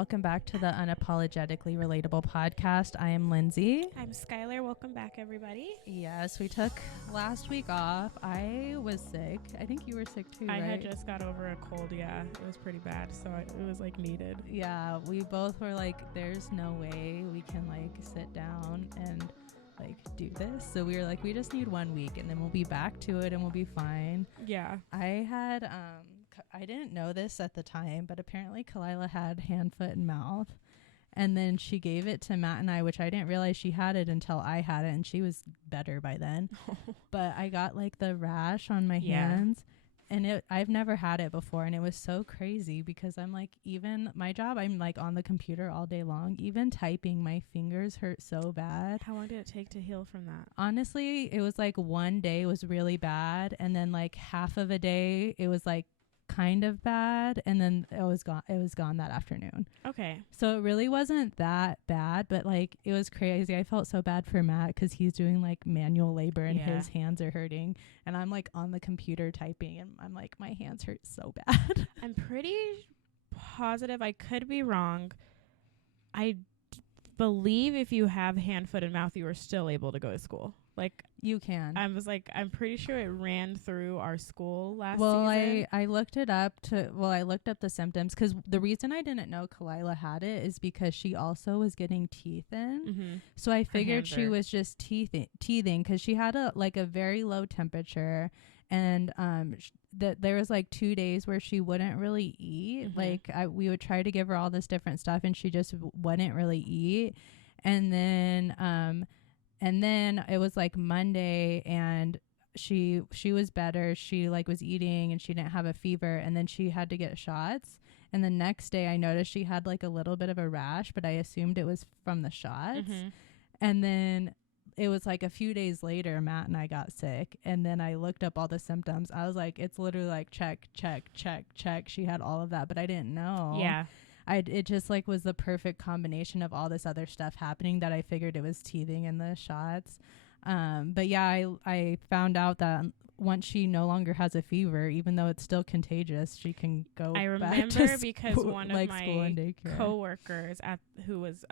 welcome back to the Unapologetically Relatable podcast. I am Lindsay. I'm Skylar. Welcome back, everybody. Yes, we took last week off. I was sick. I think you were sick too, I right? had just got over a cold. Yeah, it was pretty bad. So it was like needed. Yeah, we both were like, there's no way we can like sit down and like do this. So we were like, we just need 1 week and then we'll be back to it and we'll be fine. Yeah. I had, I didn't know this at the time, but apparently Kalila had hand, foot, and mouth. And then she gave it to Matt and I, which I didn't realize she had it until I had it, and she was better by then. But I got like the rash on my hands, and I've never had it before, and it was so crazy because I'm like, even my job, I'm like on the computer all day long. Even typing, my fingers hurt so bad. How long did it take to heal from that? Honestly, it was like one day was really bad, and then like half of a day it was like kind of bad, and then it was gone that afternoon. Okay. So it really wasn't that bad, but like it was crazy. I felt so bad for Matt because he's doing like manual labor and his hands are hurting, and I'm like on the computer typing, and I'm like, my hands hurt so bad. I'm pretty positive, I could be wrong, I believe if you have hand, foot, and mouth, you are still able to go to school. Like, you can. I was like, I'm pretty sure it ran through our school last well, season. I looked it up I looked up the symptoms because the reason I didn't know Kalila had it is because she also was getting teeth in. Mm-hmm. So I figured she was just teething because she had a very low temperature, and there was like 2 days where she wouldn't really eat. Mm-hmm. Like we would try to give her all this different stuff, and she just wouldn't really eat. And then it was like Monday, and she was better. She like was eating and she didn't have a fever, and then she had to get shots. And the next day I noticed she had like a little bit of a rash, but I assumed it was from the shots. Mm-hmm. And then it was like a few days later, Matt and I got sick, and then I looked up all the symptoms. I was like, it's literally like check. She had all of that, but I didn't know. Yeah. It just like was the perfect combination of all this other stuff happening that I figured it was teething in the shots. But yeah, I found out that once she no longer has a fever, even though it's still contagious, she can go I back remember to because school, one of like my coworkers who was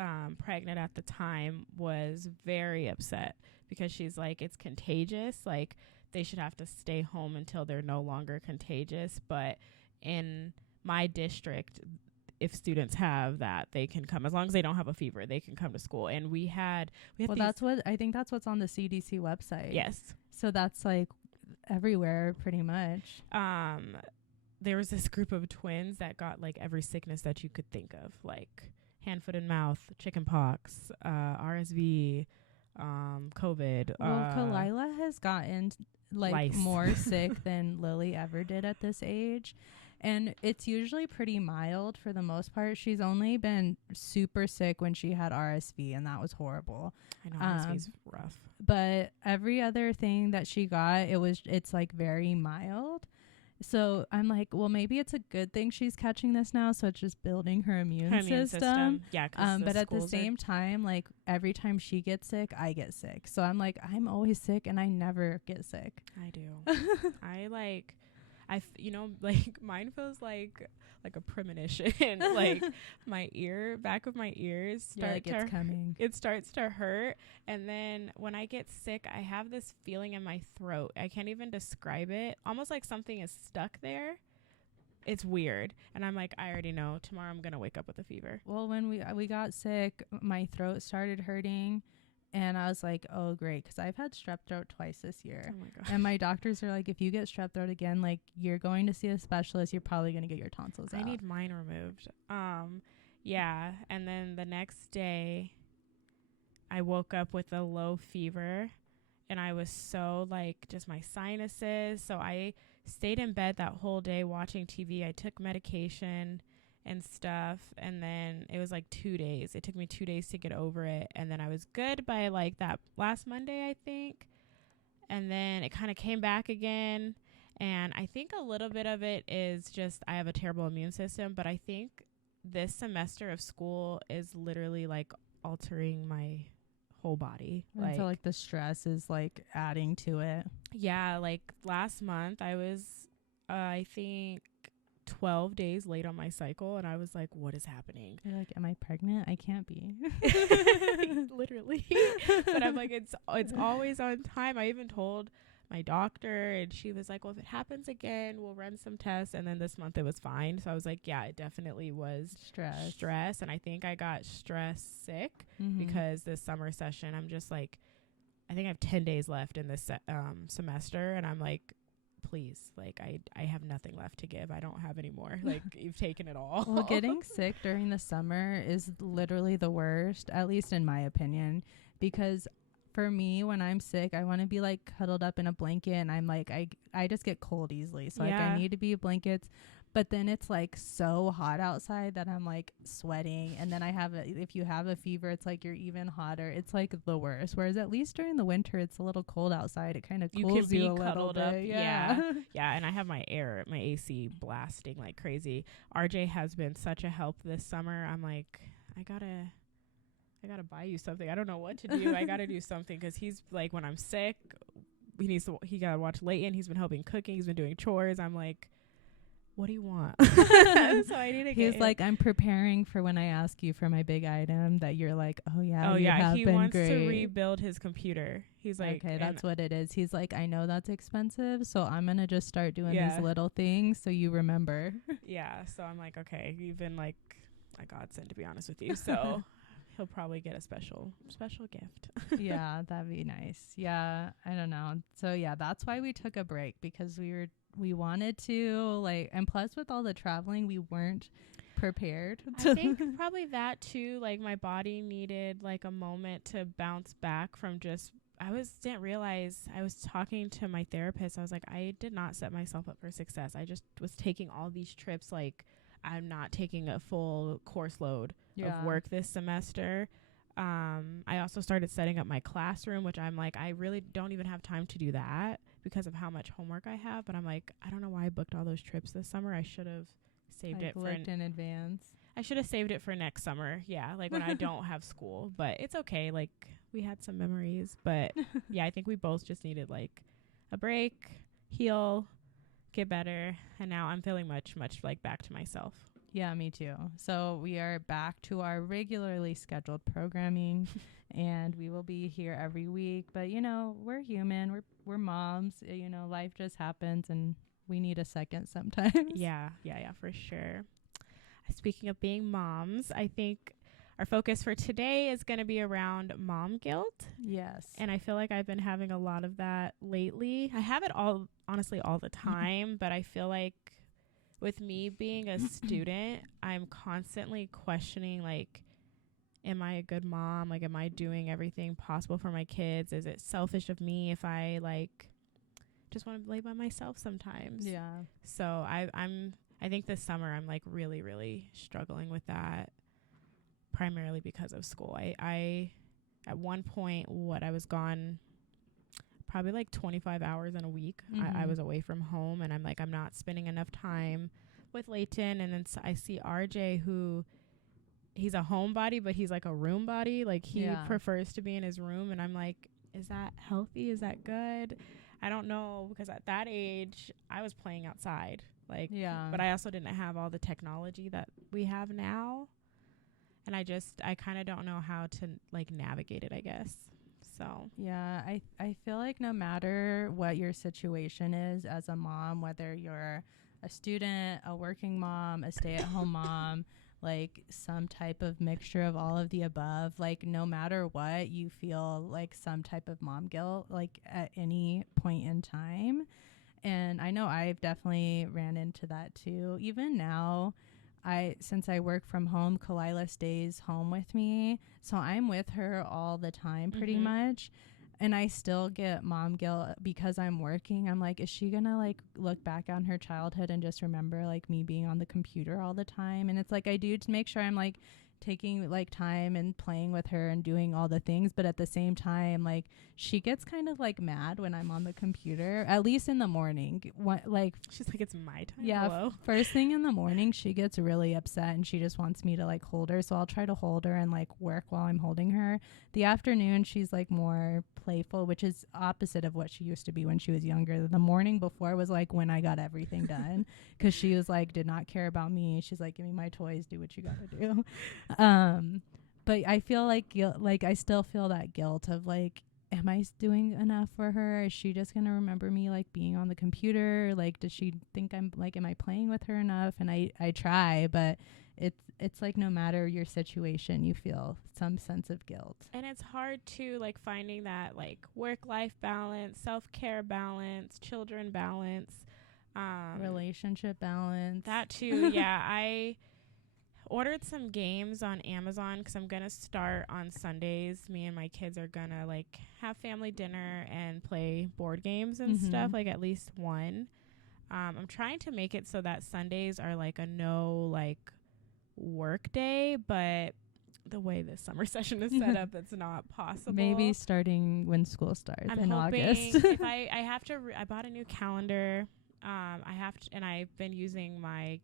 pregnant at the time was very upset because she's like, it's contagious. Like, they should have to stay home until they're no longer contagious. But in my district, if students have that, they can come as long as they don't have a fever. They can come to school, and we had. Well, that's what's on the CDC website. Yes. So that's like everywhere, pretty much. There was this group of twins that got like every sickness that you could think of, like hand, foot, and mouth, chicken pox, RSV, COVID. Well, Kalila has gotten like lice. more sick than Lily ever did at this age. And it's usually pretty mild for the most part. She's only been super sick when she had RSV, and that was horrible. I know, RSV's rough. But every other thing that she got, it's like very mild. So I'm like, well, maybe it's a good thing she's catching this now, so it's just building her immune system. Yeah. But at the same time, like every time she gets sick, I get sick. So I'm like, I'm always sick, and I never get sick. I do. Mine feels like a premonition. Like my back of my ears it starts to hurt, and then when I get sick, I have this feeling in my throat. I can't even describe it. Almost like something is stuck there. It's weird, and I'm like, I already know. Tomorrow I'm gonna wake up with a fever. Well, when we got sick, my throat started hurting. And I was like, oh, great, because I've had strep throat twice this year. Oh, my God. And my doctors are like, if you get strep throat again, like, you're going to see a specialist. You're probably going to get your tonsils out. I need mine removed. Yeah. And then the next day, I woke up with a low fever. And I was so, like, just my sinuses. So I stayed in bed that whole day watching TV. I took medication and stuff, and then it was like 2 days. It took me 2 days to get over it, and then I was good by like that last Monday, I think. And then it kind of came back again, and I think a little bit of it is just I have a terrible immune system, but I think this semester of school is literally like altering my whole body. And so like the stress is like adding to it. Yeah, like last month I was I think 12 days late on my cycle, and I was like, what is happening? You're like, am I pregnant? I can't be. Literally. But I'm like, it's always on time. I even told my doctor, and she was like, well, if it happens again, we'll run some tests. And then this month it was fine. So I was like, yeah, it definitely was stress. And I think I got stress sick because this summer session, I'm just like, I think I have 10 days left in this semester, and I'm like, please, like, I have nothing left to give. I don't have any more. Like, you've taken it all. Well, getting sick during the summer is literally the worst, at least in my opinion, because for me, when I'm sick, I want to be like cuddled up in a blanket, and I'm like, I just get cold easily. So like, I need to be blankets. But then it's like so hot outside that I'm like sweating. And then if you have a fever, it's like you're even hotter. It's like the worst. Whereas at least during the winter, it's a little cold outside. It kind of cools you a little bit. Yeah. Yeah. And I have my AC blasting like crazy. RJ has been such a help this summer. I'm like, I gotta buy you something. I don't know what to do. I gotta do something, because he's like, when I'm sick, he gotta watch Layton. He's been helping cooking. He's been doing chores. I'm like, what do you want? So I need to He's like, I'm preparing for when I ask you for my big item, that you're like, oh yeah, he wants to rebuild his computer. He's like, okay, that's what it is. He's like, I know that's expensive, so I'm gonna just start doing these little things so you remember. Yeah. So I'm like, okay, you've been like a godsend, to be honest with you. So he'll probably get a special gift. Yeah, that'd be nice. Yeah, I don't know. So yeah, that's why we took a break, because we wanted to, like, and plus with all the traveling, we weren't prepared. I think probably that too, like, my body needed like a moment to bounce back from didn't realize. I was talking to my therapist. I was like, I did not set myself up for success. I just was taking all these trips. Like, I'm not taking a full course load of work this semester. I also started setting up my classroom, which I'm like, I really don't even have time to do that because of how much homework I have. But I'm like, I don't know why I booked all those trips this summer. I should have saved it in advance. I should have saved it for next summer. Yeah, like when I don't have school. But it's okay. Like, we had some memories. But yeah, I think we both just needed like a break, heal, get better. And now I'm feeling much, much like back to myself. Yeah, me too. So we are back to our regularly scheduled programming, and we will be here every week. But, you know, we're human. We're moms. You know, life just happens, and we need a second sometimes. Yeah, for sure. Speaking of being moms, I think our focus for today is going to be around mom guilt. Yes. And I feel like I've been having a lot of that lately. I have it honestly all the time, but I feel like with me being a student, I'm constantly questioning, like, am I a good mom? Like, am I doing everything possible for my kids? Is it selfish of me if I, like, just want to lay by myself sometimes? Yeah. So I think this summer I'm, like, really, really struggling with that, primarily because of school. I at one point, I was gone probably like 25 hours in a week. I was away from home, and I'm like, I'm not spending enough time with Layton. And then I see RJ, who he's a homebody, but he's like a room body. Like, he prefers to be in his room. And I'm like, is that healthy? Is that good? I don't know, because at that age I was playing outside. Like, but I also didn't have all the technology that we have now. And I kind of don't know how to like navigate it, I guess. So yeah, I feel like no matter what your situation is as a mom, whether you're a student, a working mom, a stay-at-home mom, like some type of mixture of all of the above, like no matter what, you feel like some type of mom guilt, like at any point in time. And I know I've definitely ran into that too. Even now, since I work from home, Kalila stays home with me. So I'm with her all the time pretty much. And I still get mom guilt because I'm working. I'm like, is she going to like look back on her childhood and just remember like me being on the computer all the time? And it's like, I do to make sure I'm like taking like time and playing with her and doing all the things, but at the same time, like she gets kind of like mad when I'm on the computer, at least in the morning. Like She's like, it's my time. yeah, Hello. first thing in the morning, she gets really upset and she just wants me to like hold her. So I'll try to hold her and like work while I'm holding her. The afternoon, she's like more playful, which is opposite of what she used to be when she was younger. The morning before was like when I got everything done, because she was like, did not care about me. She's like, give me my toys, do what you gotta do. But I feel like like I still feel that guilt of like, am I doing enough for her? Is she just gonna remember me like being on the computer? Like, does she think I'm like, am I playing with her enough? And I try, but it's like no matter your situation, you feel some sense of guilt. And it's hard to like finding that like work-life balance, self-care balance, children balance, Relationship balance. that too. Yeah, I ordered some games on Amazon because I'm gonna start on Sundays. Me and my kids are gonna like have family dinner and play board games and stuff, like at least one. I'm trying to make it so that Sundays are like a no like work day, but the way this summer session is set up, it's not possible. Maybe starting when school starts I'm in hoping August. if I have to I bought a new calendar. I have to, and I've been using my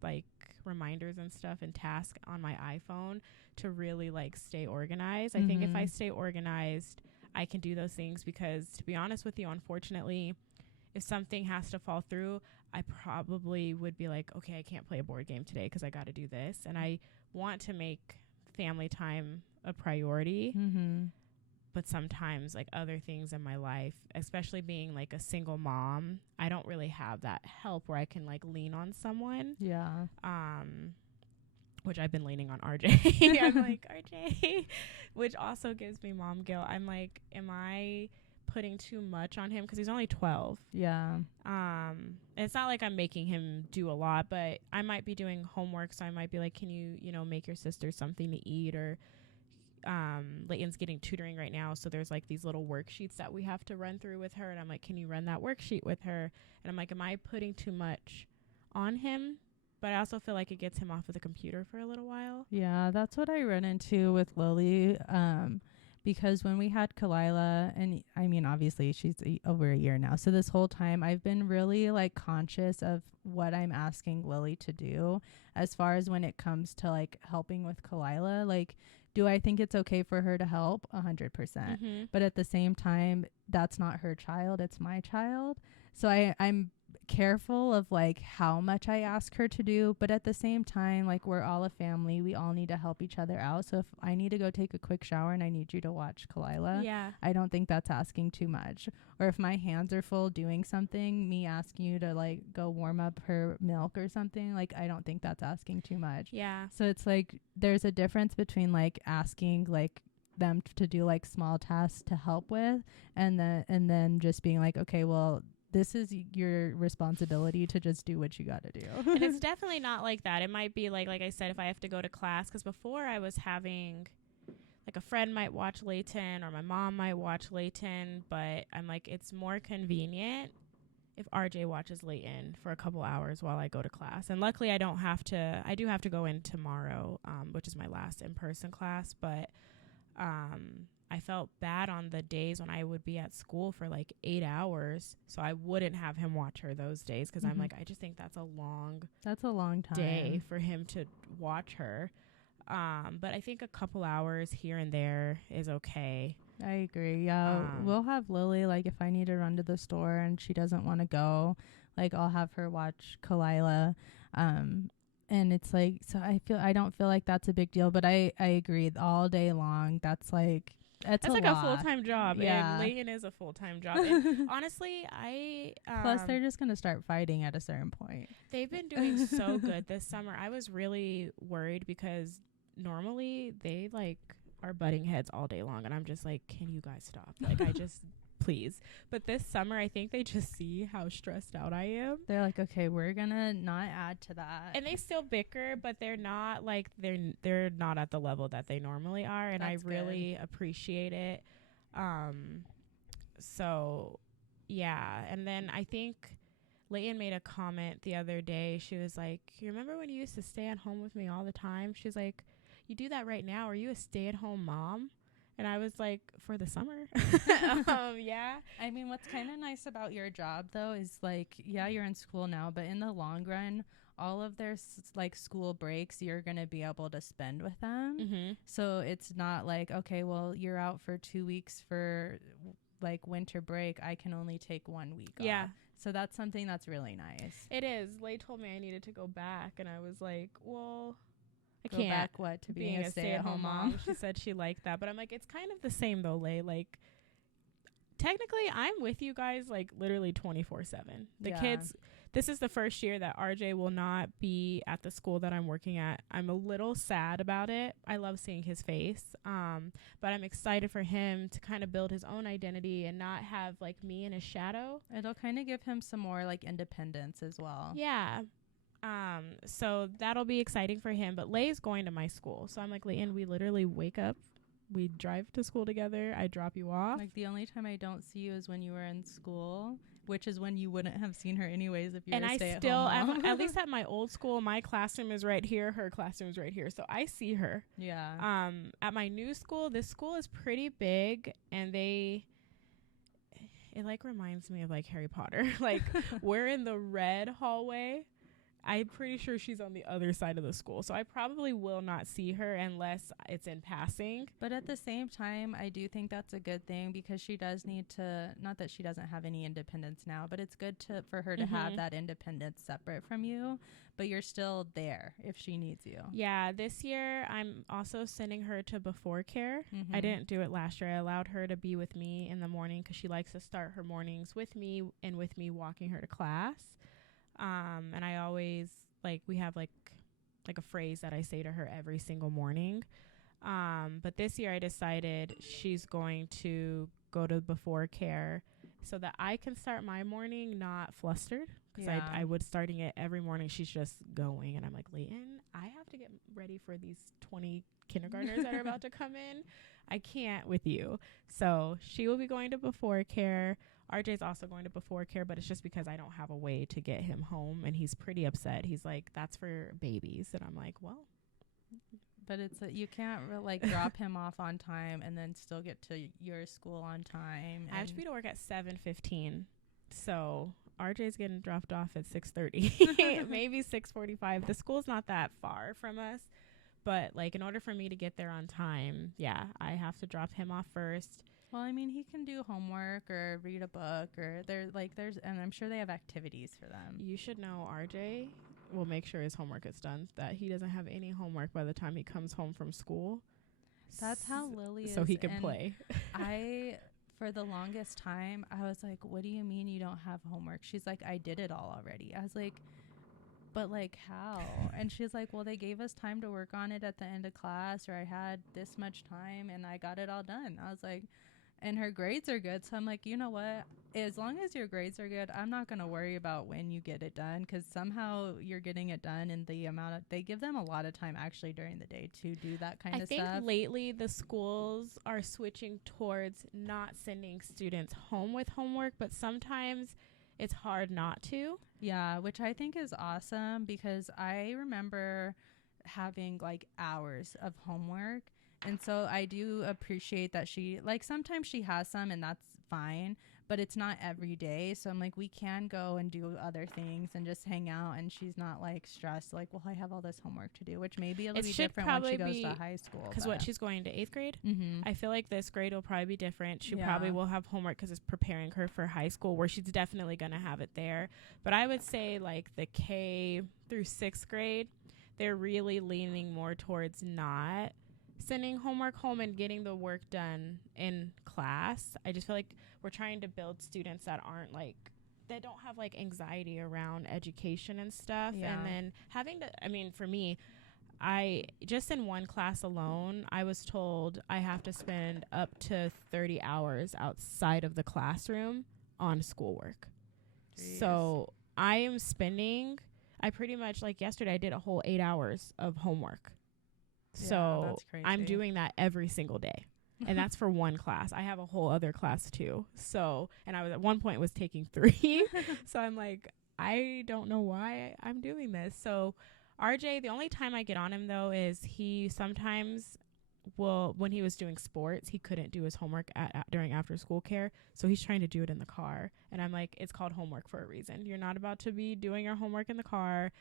like reminders and stuff and tasks on my iPhone to really like stay organized. I think if I stay organized, I can do those things, because to be honest with you, unfortunately, if something has to fall through, I probably would be like, okay, I can't play a board game today because I got to do this. And I want to make family time a priority. But sometimes like other things in my life, especially being like a single mom, I don't really have that help where I can like lean on someone. Yeah. Which I've been leaning on RJ. I'm like, RJ, which also gives me mom guilt. I'm like, am I putting too much on him? Because he's only 12. Yeah. It's not like I'm making him do a lot, but I might be doing homework. So I might be like, can you make your sister something to eat? Or Layton's getting tutoring right now, so there's like these little worksheets that we have to run through with her, and I'm like, can you run that worksheet with her? And I'm like, am I putting too much on him? But I also feel like it gets him off of the computer for a little while. Yeah, that's what I run into with Lily, because when we had Kalila, and I mean obviously she's over a year now, so this whole time I've been really like conscious of what I'm asking Lily to do as far as when it comes to like helping with Kalila. Like, do I think it's okay for her to help? 100%. But at the same time, that's not her child, it's my child. So I'm careful of like how much I ask her to do, but at the same time, like, we're all a family, we all need to help each other out. So if I need to go take a quick shower and I need you to watch Kalila, I don't think that's asking too much. Or if my hands are full doing something, me asking you to like go warm up her milk or something, like, I don't think that's asking too much. So it's like there's a difference between like asking like them to do like small tasks to help with, and then just being like, okay, well, this is your responsibility to just do what you got to do. And it's definitely not like that. It might be like I said, if I have to go to class, because before I was having like a friend might watch Layton or my mom might watch Layton, but I'm like, it's more convenient if RJ watches Layton for a couple hours while I go to class. And luckily I do have to go in tomorrow, which is my last in-person class, but I felt bad on the days when I would be at school for like 8 hours, so I wouldn't have him watch her those days, because I'm like, I just think that's a long time day for him to watch her. But I think a couple hours here and there is okay. I agree. Yeah, we'll have Lily, like, if I need to run to the store and she doesn't want to go, like, I'll have her watch Kalila. And it's like, so I don't feel like that's a big deal, but I agree, all day long, that's like, that's like lot. A full-time job. Yeah. And Layton is a full-time job. And honestly, plus they're just gonna start fighting at a certain point. They've been doing so good this summer. I was really worried because normally they like are butting heads all day long, and I'm just like, can you guys stop? Like, I just please. But this summer, I think they just see how stressed out I am. They're like, okay, we're gonna not add to that. And they still bicker, but they're not like they're not at the level that they normally are, and that's I really appreciate it. So yeah. And then I think Layton made a comment the other day. She was like, you remember when you used to stay at home with me all the time? She's like, you do that right now. Are you a stay-at-home mom? And I was like, for the summer. Yeah. I mean, what's kind of nice about your job, though, is like, yeah, you're in school now, but in the long run, all of their like school breaks, you're going to be able to spend with them. Mm-hmm. So it's not like, okay, well, you're out for 2 weeks for like winter break. I can only take 1 week Yeah. off. So that's something that's really nice. It is. Lay told me I needed to go back, and I was like, well, I Go can't. back, what, to being a stay-at-home mom? She said she liked that, but I'm like, it's kind of the same though, Lay. Like, technically, I'm with you guys like literally 24/7. The kids. This is the first year that RJ will not be at the school that I'm working at. I'm a little sad about it. I love seeing his face, but I'm excited for him to kind of build his own identity and not have like me in his shadow. It'll kind of give him some more like independence as well. Yeah. So that'll be exciting for him. But Lay's going to my school, so I'm like, Layton, we literally wake up, we drive to school together, I drop you off. Like the only time I don't see you is when you were in school, which is when you wouldn't have seen her anyways if you were a stay-at-home mom. At least at my old school, my classroom is right here, her classroom is right here, so I see her. Yeah. At my new school, this school is pretty big, and it like reminds me of like Harry Potter. Like we're in the red hallway. I'm pretty sure she's on the other side of the school, so I probably will not see her unless it's in passing. But at the same time, I do think that's a good thing because she does need to, not that she doesn't have any independence now, but it's good for her to have that independence separate from you, but you're still there if she needs you. Yeah, this year I'm also sending her to Before Care. I didn't do it last year. I allowed her to be with me in the morning because she likes to start her mornings with me and with me walking her to class. And I always we have like a phrase that I say to her every single morning. But this year I decided she's going to go to Before Care so that I can start my morning not flustered. Because I would starting it every morning. She's just going. And I'm like, Layton, I have to get ready for these 20 kindergartners that are about to come in. I can't with you. So she will be going to Before Care. RJ's also going to Before Care, but it's just because I don't have a way to get him home, and he's pretty upset. He's like, that's for babies. And I'm like, well. But it's you can't drop him off on time and then still get to your school on time. I have to be to work at 7:15. So RJ's getting dropped off at 6:30, maybe 6:45. The school's not that far from us, but in order for me to get there on time, I have to drop him off first. Well, I mean, he can do homework or read a book or and I'm sure they have activities for them. You should know RJ will make sure his homework is done, that he doesn't have any homework by the time he comes home from school. That's how Lily is. So he can play. For the longest time, I was like, what do you mean you don't have homework? She's like, I did it all already. I was like, but how? And she's like, well, they gave us time to work on it at the end of class, or I had this much time and I got it all done. I was like, and her grades are good. So I'm like, you know what? As long as your grades are good, I'm not going to worry about when you get it done, because somehow you're getting it done in the amount of, they give them a lot of time actually during the day to do that kind of stuff. I think lately the schools are switching towards not sending students home with homework, but sometimes it's hard not to. Yeah, which I think is awesome, because I remember having hours of homework. And so I do appreciate that she, sometimes she has some and that's fine, but it's not every day. So I'm like, we can go and do other things and just hang out. And she's not stressed, well, I have all this homework to do, which maybe it'll be different when she goes to high school. Because she's going to 8th grade? Mm-hmm. I feel like this grade will probably be different. She probably will have homework because it's preparing her for high school, where she's definitely going to have it there. But I would say the K through 6th grade, they're really leaning more towards not sending homework home and getting the work done in class. I just feel like we're trying to build students that aren't that don't have anxiety around education and stuff. Yeah. And then having to, for me, I just in one class alone, I was told I have to spend up to 30 hours outside of the classroom on schoolwork. Jeez. So I pretty much yesterday I did a whole 8 hours of homework. So that's crazy. I'm doing that every single day. And that's for one class. I have a whole other class too. So, and I was at one point was taking 3. So I'm like, I don't know why I'm doing this. So RJ, the only time I get on him though is he sometimes will, when he was doing sports, he couldn't do his homework during after school care, so he's trying to do it in the car, and I'm like, it's called homework for a reason. You're not about to be doing your homework in the car.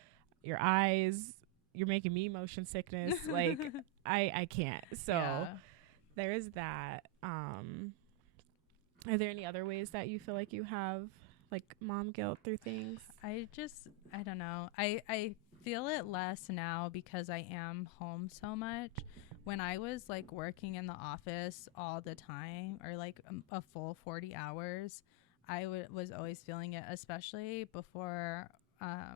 Your eyes, you're making me motion sickness. Like I can't. So there is that. Are there any other ways that you feel like you have like mom guilt through things? I don't know. I feel it less now because I am home so much. When I was like working in the office all the time, or like a full 40 hours, I was always feeling it, especially before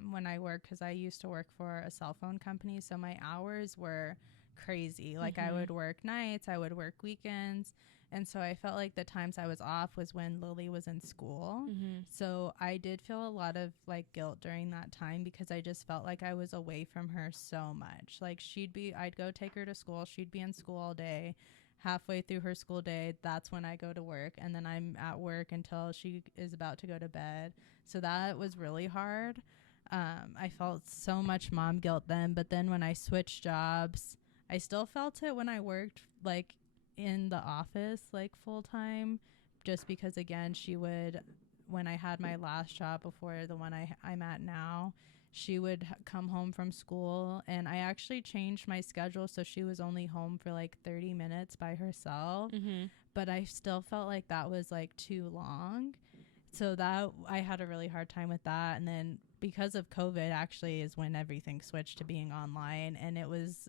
when I worked, because I used to work for a cell phone company. So my hours were crazy. Like I would work nights, I would work weekends. And so I felt like the times I was off was when Lily was in school. So I did feel a lot of like guilt during that time because I just felt like I was away from her so much. Like I'd go take her to school. She'd be in school all day. Halfway through her school day, that's when I go to work. And then I'm at work until she is about to go to bed. So that was really hard. I felt so much mom guilt then. But then when I switched jobs, I still felt it when I worked like in the office like full time, just because again she would, when I had my last job before the one I'm at now, she would come home from school, and I actually changed my schedule so she was only home for like 30 minutes by herself. But I still felt like that was like too long, so that I had a really hard time with that. And then because of COVID actually is when everything switched to being online, and it was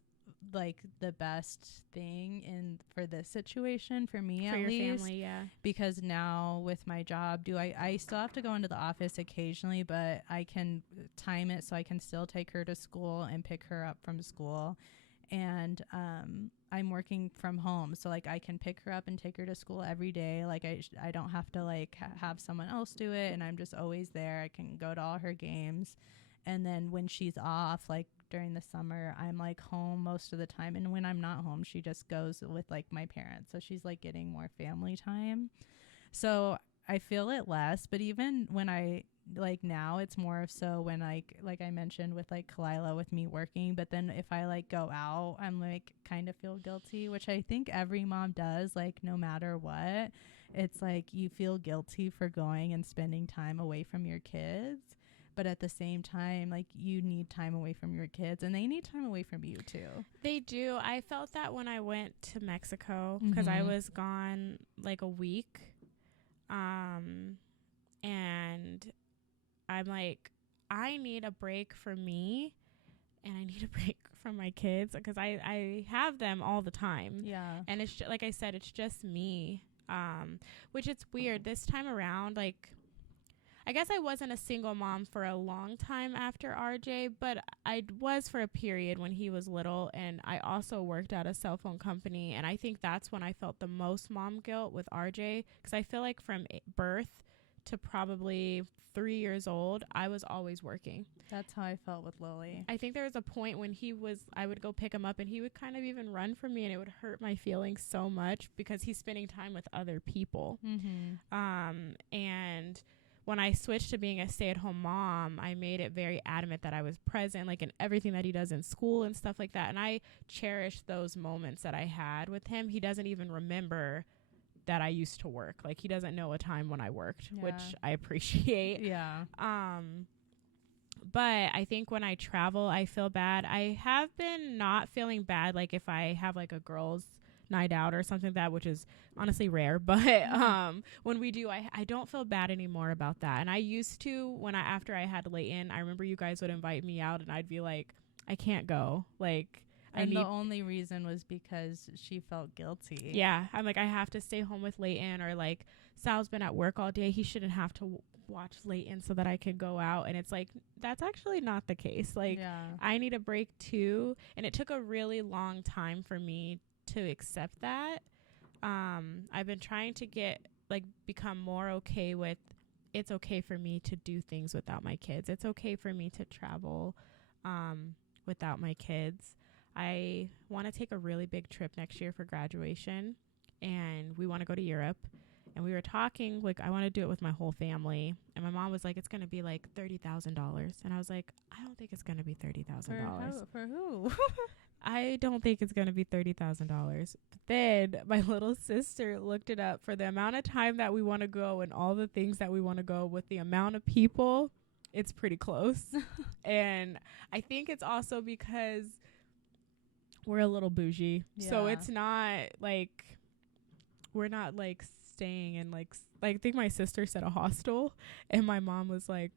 like the best thing for this situation for me, for at your least family. because now with my job, I still have to go into the office occasionally, but I can time it so I can still take her to school and pick her up from school. And I'm working from home, so like I can pick her up and take her to school every day. Like I don't have to like have someone else do it, and I'm just always there. I can go to all her games. And then when she's off, like during the summer, I'm like home most of the time. And when I'm not home, she just goes with like my parents. So she's like getting more family time. So I feel it less. But even when I like now, it's more so when like I mentioned with like Kalila with me working. But then if I like go out, I'm like kind of feel guilty, which I think every mom does, like no matter what. It's like you feel guilty for going and spending time away from your kids. But at the same time, like you need time away from your kids, and they need time away from you too. They do. I felt that when I went to Mexico, because I was gone like a week. And I'm like, I need a break for me, and I need a break from my kids, because I have them all the time. Yeah. And it's like I said, it's just me. Which it's weird this time around. Like, I guess I wasn't a single mom for a long time after RJ, but I was for a period when he was little, and I also worked at a cell phone company, and I think that's when I felt the most mom guilt with RJ, because I feel like from birth to probably 3 years old, I was always working. That's how I felt with Lily. I think there was a point when I would go pick him up, and he would kind of even run from me, and it would hurt my feelings so much because he's spending time with other people. And when I switched to being a stay-at-home mom, I made it very adamant that I was present, like in everything that he does in school and stuff like that. And I cherish those moments that I had with him. He doesn't even remember that I used to work. Like he doesn't know a time when I worked, which I appreciate. Yeah. But I think when I travel, I feel bad. I have been not feeling bad, like if I have like a girls' night out or something like that, which is honestly rare, but when we do, I don't feel bad anymore about that. And I used to, after I had Layton, I remember you guys would invite me out, and I'd be like, I can't go. Like, the only reason was because she felt guilty. Yeah, I'm like, I have to stay home with Layton, or like Sal's been at work all day, he shouldn't have to watch Layton so that I could go out. And it's like, that's actually not the case. Like, I need a break too. And it took a really long time for me to accept that. I've been trying to become more okay with, it's okay for me to do things without my kids. It's okay for me to travel without my kids. I want to take a really big trip next year for graduation, and we want to go to Europe. And we were talking, like, I want to do it with my whole family. And my mom was like, it's going to be like $30,000. And I was like, I don't think it's going to be $30,000. For who? I don't think it's going to be $30,000. But then my little sister looked it up for the amount of time that we want to go and all the things that we want to go with the amount of people. It's pretty close. And I think it's also because we're a little bougie. Yeah. So it's not like, we're not like staying in like I think my sister said a hostel, and my mom was like,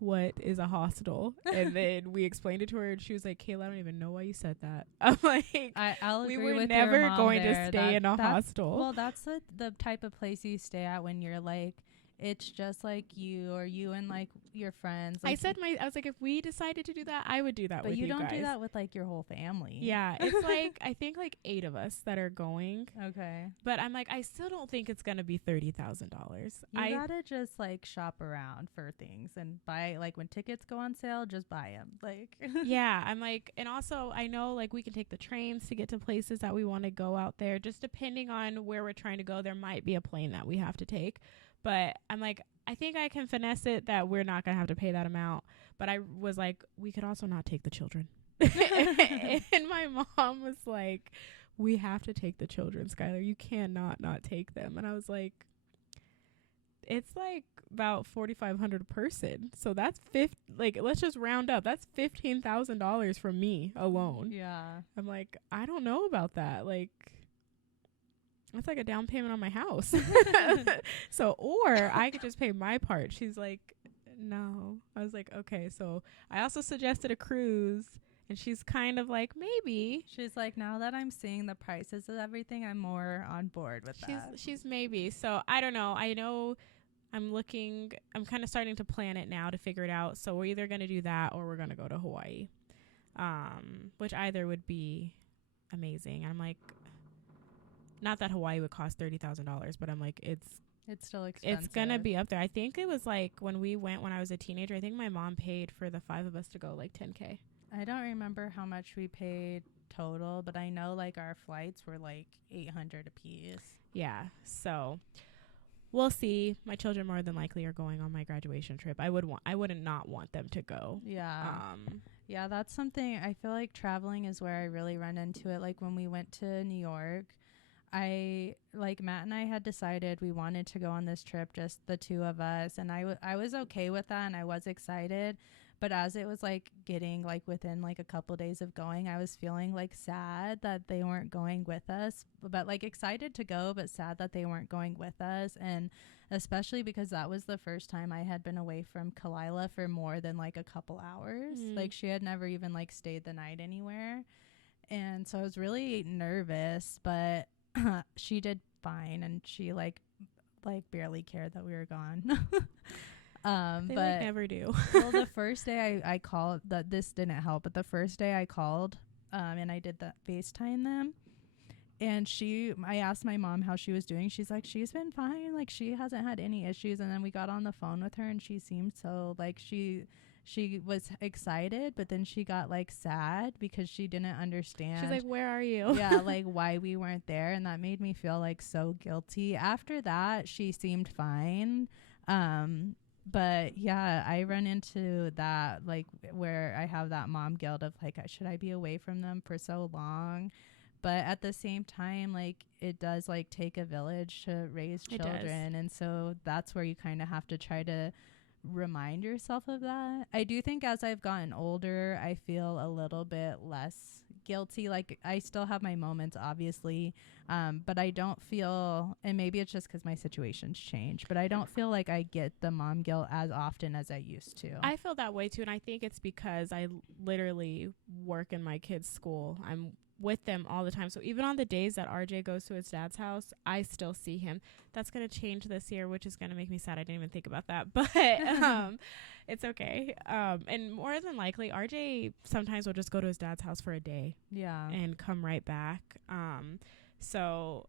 what is a hostel? And then we explained it to her, and she was like, Kayla, I don't even know why you said that. I'm like, I'll we agree were with never your mom going there. to stay in a hostel. Well, that's the type of place you stay at when you're like, it's just like you or you and like your friends. Like, I was like, if we decided to do that, I would do that with you guys. But you don't do that with like your whole family. Yeah, it's like, I think like 8 of us that are going. Okay. But I'm like, I still don't think it's going to be $30,000. You gotta just like shop around for things and buy, like when tickets go on sale, just buy them. Like, yeah, I'm like, and also I know like we can take the trains to get to places that we want to go out there. Just depending on where we're trying to go, there might be a plane that we have to take. But I'm like, I think I can finesse it that we're not going to have to pay that amount. But I was like, we could also not take the children. And my mom was like, we have to take the children, Skylar. You cannot not take them. And I was like, it's like about $4,500 a person. So that's let's just round up. That's $15,000 for me alone. Yeah. I'm like, I don't know about that. Like, that's like a down payment on my house. So, or I could just pay my part. She's like, no. I was like, okay. So I also suggested a cruise, and she's kind of like, maybe. She's like, now that I'm seeing the prices of everything, I'm more on board with that. She's maybe. So I don't know. I know I'm kind of starting to plan it now to figure it out. So we're either going to do that or we're going to go to Hawaii, which either would be amazing. And I'm like, not that Hawaii would cost $30,000, but I'm like, it's still expensive. It's going to be up there. I think it was like when we went when I was a teenager, I think my mom paid for the 5 of us to go like $10K. I don't remember how much we paid total, but I know like our flights were like $800 a piece. Yeah. So we'll see. My children more than likely are going on my graduation trip. I would not want them to go. Yeah. Yeah, that's something I feel like traveling is where I really run into it. Like when we went to New York, Matt and I had decided we wanted to go on this trip, just the 2 of us. And I was okay with that, and I was excited. But as it was like getting like within like a couple days of going, I was feeling like sad that they weren't going with us, but like excited to go, but sad that they weren't going with us. And especially because that was the first time I had been away from Kalila for more than like a couple hours. Like she had never even like stayed the night anywhere. And so I was really nervous, but she did fine, and she like barely cared that we were gone. They but never do. well, the first day I called, this didn't help, but the first day I called, and I did the FaceTime them, and I asked my mom how she was doing. She's like, she's been fine. Like she hasn't had any issues. And then we got on the phone with her, and she seemed so like she was excited, but then she got like sad because she didn't understand. She's like, where are you? Yeah, like why we weren't there. And that made me feel like so guilty. After that, she seemed fine. But yeah, I run into that like where I have that mom guilt of like, should I be away from them for so long? But at the same time, like it does like take a village to raise children. And so that's where you kind of have to try to remind yourself of that. I do think as I've gotten older, I feel a little bit less guilty. Like I still have my moments, obviously, but I don't feel, and maybe it's just because my situation's changed, but I don't feel like I get the mom guilt as often as I used to. I feel that way too, and I think it's because I literally work in my kids' school. I'm with them all the time. So even on the days that RJ goes to his dad's house, I still see him. That's going to change this year, which is going to make me sad. I didn't even think about that, but it's okay. And more than likely, RJ sometimes will just go to his dad's house for a day. Yeah. And come right back. So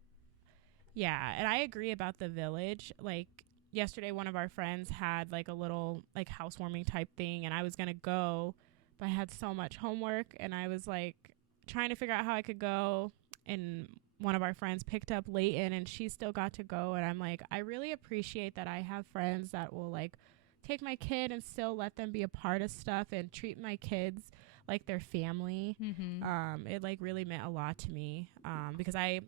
yeah, and I agree about the village. Like yesterday, one of our friends had like a little like housewarming type thing, and I was going to go, but I had so much homework, and I was like trying to figure out how I could go. And one of our friends picked up Layton and she still got to go. And I'm like, I really appreciate that I have friends that will like take my kid and still let them be a part of stuff and treat my kids like their family. It like really meant a lot to me, because I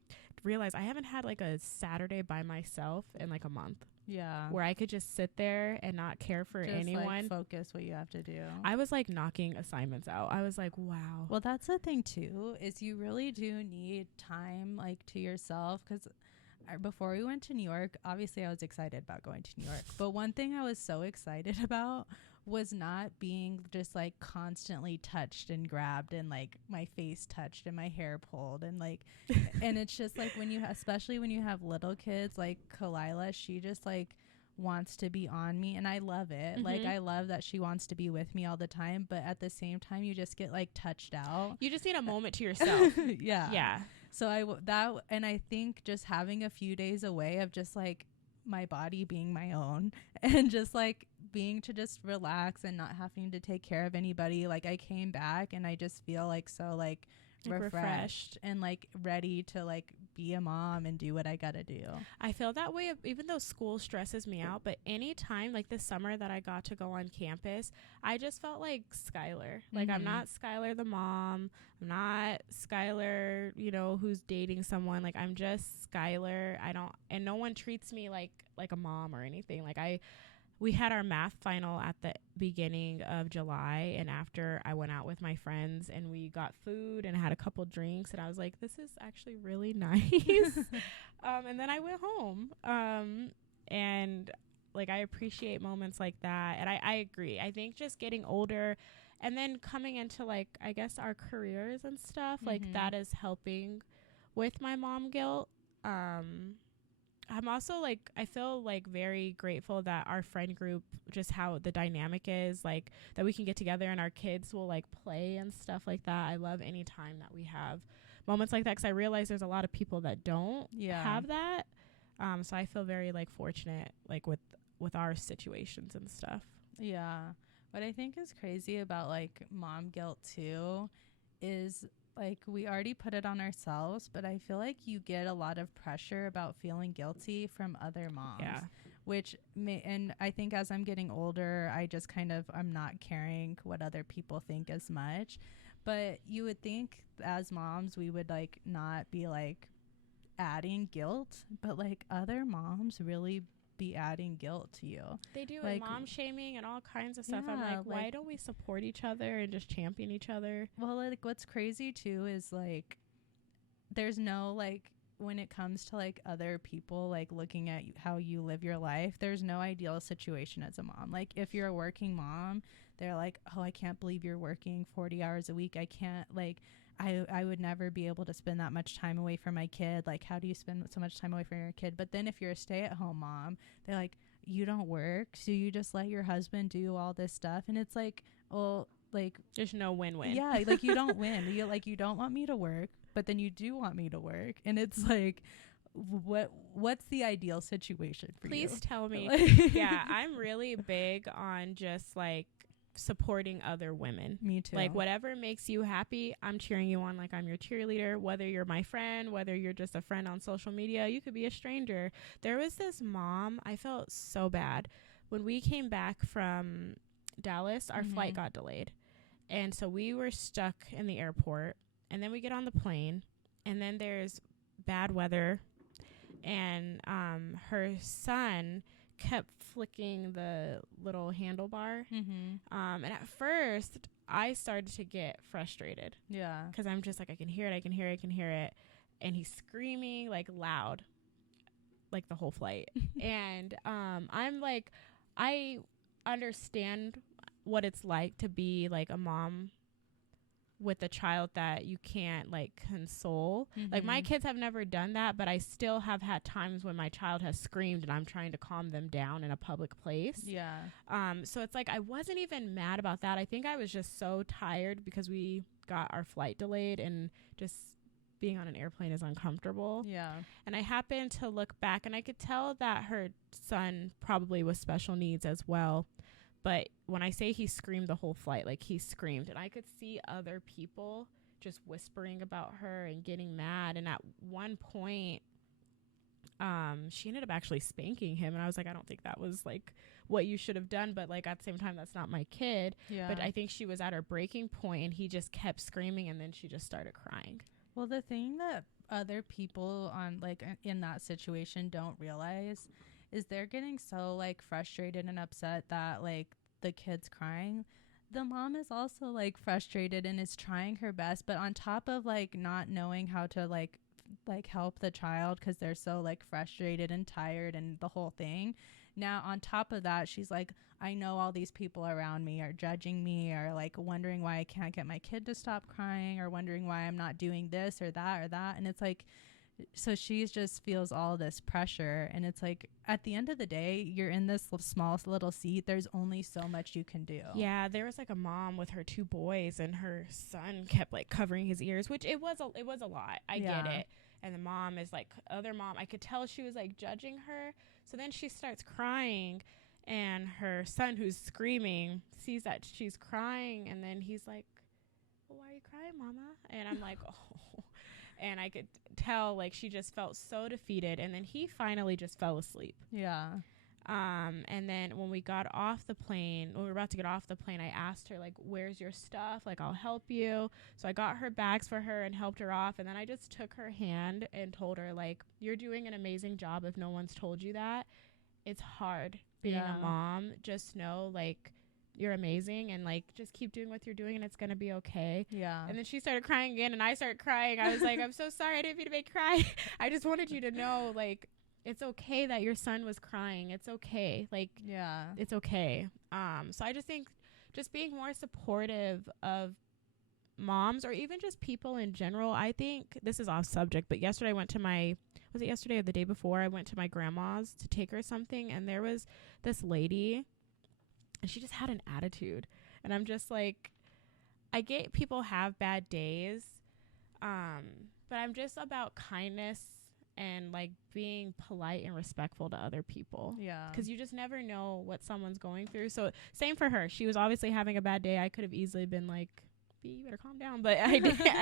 realized I haven't had like a Saturday by myself in like a month. Yeah. Where I could just sit there and not care for just anyone. Like focus what you have to do. I was like knocking assignments out. I was like, wow. Well, that's the thing too, is you really do need time like to yourself, because before we went to New York, obviously I was excited about going to New York. But one thing I was so excited about was not being just like constantly touched and grabbed and like my face touched and my hair pulled and like and it's just like when you especially when you have little kids like Kalila, she just like wants to be on me and I love it. Like I love that she wants to be with me all the time, but at the same time you just get like touched out. You just need a moment to yourself. Yeah. So I think just having a few days away of just like my body being my own and just like being to just relax and not having to take care of anybody, like I came back and I just feel like so like refreshed and like ready to like be a mom and do what I gotta do. I feel that way even though school stresses me out, but anytime like this summer that I got to go on campus, I just felt like Skylar. Like I'm not Skylar the mom, I'm not Skylar, you know, who's dating someone. Like I'm just Skylar. And no one treats me like a mom or anything. Like we had our math final at the beginning of July, and after I went out with my friends and we got food and had a couple drinks, and I was like, this is actually really nice. And then I went home. And like I appreciate moments like that. And I agree. I think just getting older and then coming into like, I guess our careers and stuff, like that is helping with my mom guilt. I'm also like, I feel like very grateful that our friend group, just how the dynamic is, like that we can get together and our kids will like play and stuff like that. I love any time that we have moments like that, because I realize there's a lot of people that don't have that. So I feel very like fortunate, like with our situations and stuff. Yeah. What I think is crazy about like mom guilt too is like we already put it on ourselves, but I feel like you get a lot of pressure about feeling guilty from other moms. Yeah. Which and I think as I'm getting older, I just kind of, I'm not caring what other people think as much. But you would think as moms, we would like not be like adding guilt, but like other moms really be adding guilt to you. They do, like, and mom shaming and all kinds of stuff. Yeah, I'm like, why don't we support each other and just champion each other? Well, like what's crazy too is like there's no like, when it comes to like other people like looking at how you live your life, there's no ideal situation as a mom. Like if you're a working mom, they're like, oh, I can't believe you're working 40 hours a week. I can't, like I would never be able to spend that much time away from my kid. Like, how do you spend so much time away from your kid? But then if you're a stay-at-home mom, they're like, you don't work, so you just let your husband do all this stuff. And it's like, well, like, there's no win-win. Yeah, like you don't win. You don't want me to work, but then you do want me to work. And it's like, what's the ideal situation for you? Please tell me. Yeah, I'm really big on just like supporting other women. Me too. Like whatever makes you happy, I'm cheering you on. Like I'm your cheerleader, whether you're my friend, whether you're just a friend on social media, you could be a stranger. There was this mom, I felt so bad when we came back from Dallas. Our flight got delayed, and so we were stuck in the airport, and then we get on the plane, and then there's bad weather, and her son kept flicking the little handlebar. And at first I started to get frustrated. Yeah. Because I'm just like, I can hear it. And he's screaming like loud, like the whole flight. And I'm like, I understand what it's like to be like a mom with a child that you can't like console. Like my kids have never done that, but I still have had times when my child has screamed and I'm trying to calm them down in a public place. Yeah. So it's like I wasn't even mad about that. I think I was just so tired because we got our flight delayed, and just being on an airplane is uncomfortable. Yeah. And I happened to look back, and I could tell that her son probably was special needs as well. But when I say he screamed the whole flight, like he screamed, and I could see other people just whispering about her and getting mad. And at one point, she ended up actually spanking him. And I was like, I don't think that was like what you should have done. But like at the same time, that's not my kid. Yeah. But I think she was at her breaking point and he just kept screaming and then she just started crying. Well, the thing that other people on like in that situation don't realize is they're getting so like frustrated and upset that like the kid's crying. The mom is also like frustrated and is trying her best, but on top of like not knowing how to like help the child because they're so like frustrated and tired and the whole thing. Now on top of that, she's like, I know all these people around me are judging me or like wondering why I can't get my kid to stop crying or wondering why I'm not doing this or that. And it's like, so she just feels all this pressure. And it's like, at the end of the day, you're in this small little seat. There's only so much you can do. Yeah, there was like a mom with her 2 boys and her son kept like covering his ears, which it was a lot. I get it. And the mom is like, other mom, I could tell she was like judging her. So then she starts crying and her son, who's screaming, sees that she's crying. And then he's like, well, why are you crying, mama? And I'm like, oh. And I could tell like she just felt so defeated. And then he finally just fell asleep. Yeah. And then when we got off the plane, when we were about to get off the plane, I asked her like, where's your stuff? Like, I'll help you. So I got her bags for her and helped her off. And then I just took her hand and told her like, you're doing an amazing job. If no one's told you that, it's hard being a mom. Just know like you're amazing and like just keep doing what you're doing and it's gonna be okay. Yeah. And then she started crying again and I started crying. I was like, I'm so sorry, I didn't mean to make you cry. I just wanted you to know like it's okay that your son was crying. It's okay. Like, yeah, it's okay. So I just think just being more supportive of moms or even just people in general. I think this is off subject, but yesterday I went to was it yesterday or the day before? I went to my grandma's to take her something and there was this lady and she just had an attitude. And I'm just like, I get people have bad days. But I'm just about kindness and like being polite and respectful to other people. Yeah. Because you just never know what someone's going through. So same for her. She was obviously having a bad day. I could have easily been like, B, you better calm down. But I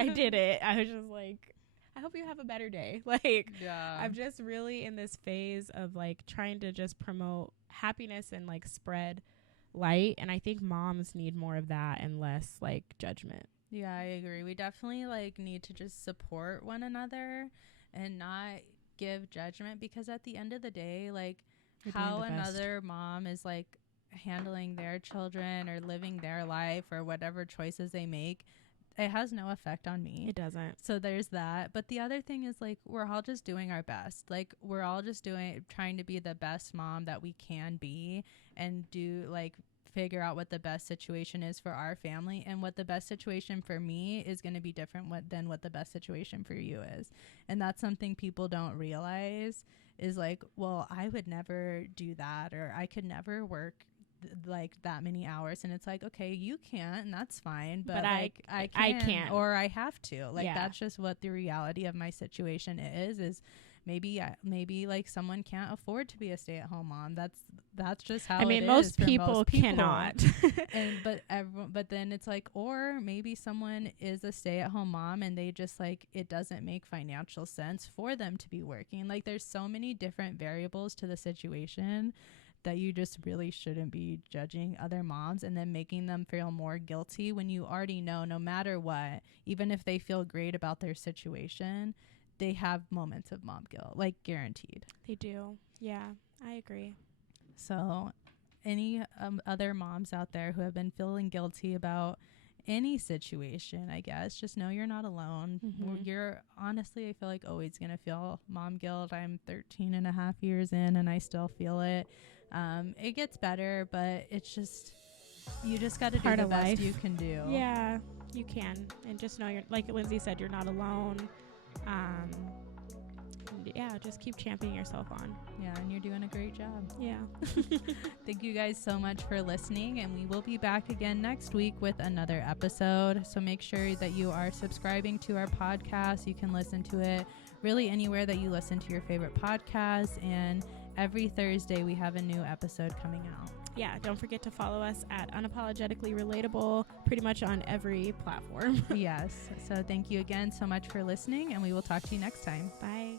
did it. I was just like, I hope you have a better day. Like, yeah. I'm just really in this phase of like trying to just promote happiness and like spread light. And I think moms need more of that and less like judgment. Yeah, I agree. We definitely like need to just support one another and not give judgment, because at the end of the day, like how another mom is like handling their children or living their life or whatever choices they make, it has no effect on me. It doesn't. So there's that. But the other thing is like we're all just doing our best. Like we're all just trying to be the best mom that we can be and do like figure out what the best situation is for our family, and what the best situation for me is going to be different than what the best situation for you is. And that's something people don't realize is like, well, I would never do that, or I could never work like that many hours. And it's like, okay, you can't, and that's fine, but like I can, or I have to. Like that's just what the reality of my situation is maybe like someone can't afford to be a stay-at-home mom. That's just how most people cannot. But then it's like, or maybe someone is a stay-at-home mom and they just like, it doesn't make financial sense for them to be working. Like there's so many different variables to the situation that you just really shouldn't be judging other moms and then making them feel more guilty when you already know no matter what, even if they feel great about their situation, they have moments of mom guilt, like guaranteed. They do. Yeah, I agree. So any other moms out there who have been feeling guilty about any situation, I guess, just know you're not alone. Mm-hmm. You're honestly, I feel like always going to feel mom guilt. I'm 13 and a half years in and I still feel it. It gets better, but it's just, you just got to do the best you can do. Yeah, you can. And just know you're, like Lindsay said, you're not alone. Just keep championing yourself on. Yeah, and you're doing a great job. Yeah. Thank you guys so much for listening, and we will be back again next week with another episode. So make sure that you are subscribing to our podcast. You can listen to it really anywhere that you listen to your favorite podcasts, and every Thursday we have a new episode coming out. Yeah, don't forget to follow us at Unapologetically Relatable pretty much on every platform. Yes. So thank you again so much for listening, and we will talk to you next time. Bye.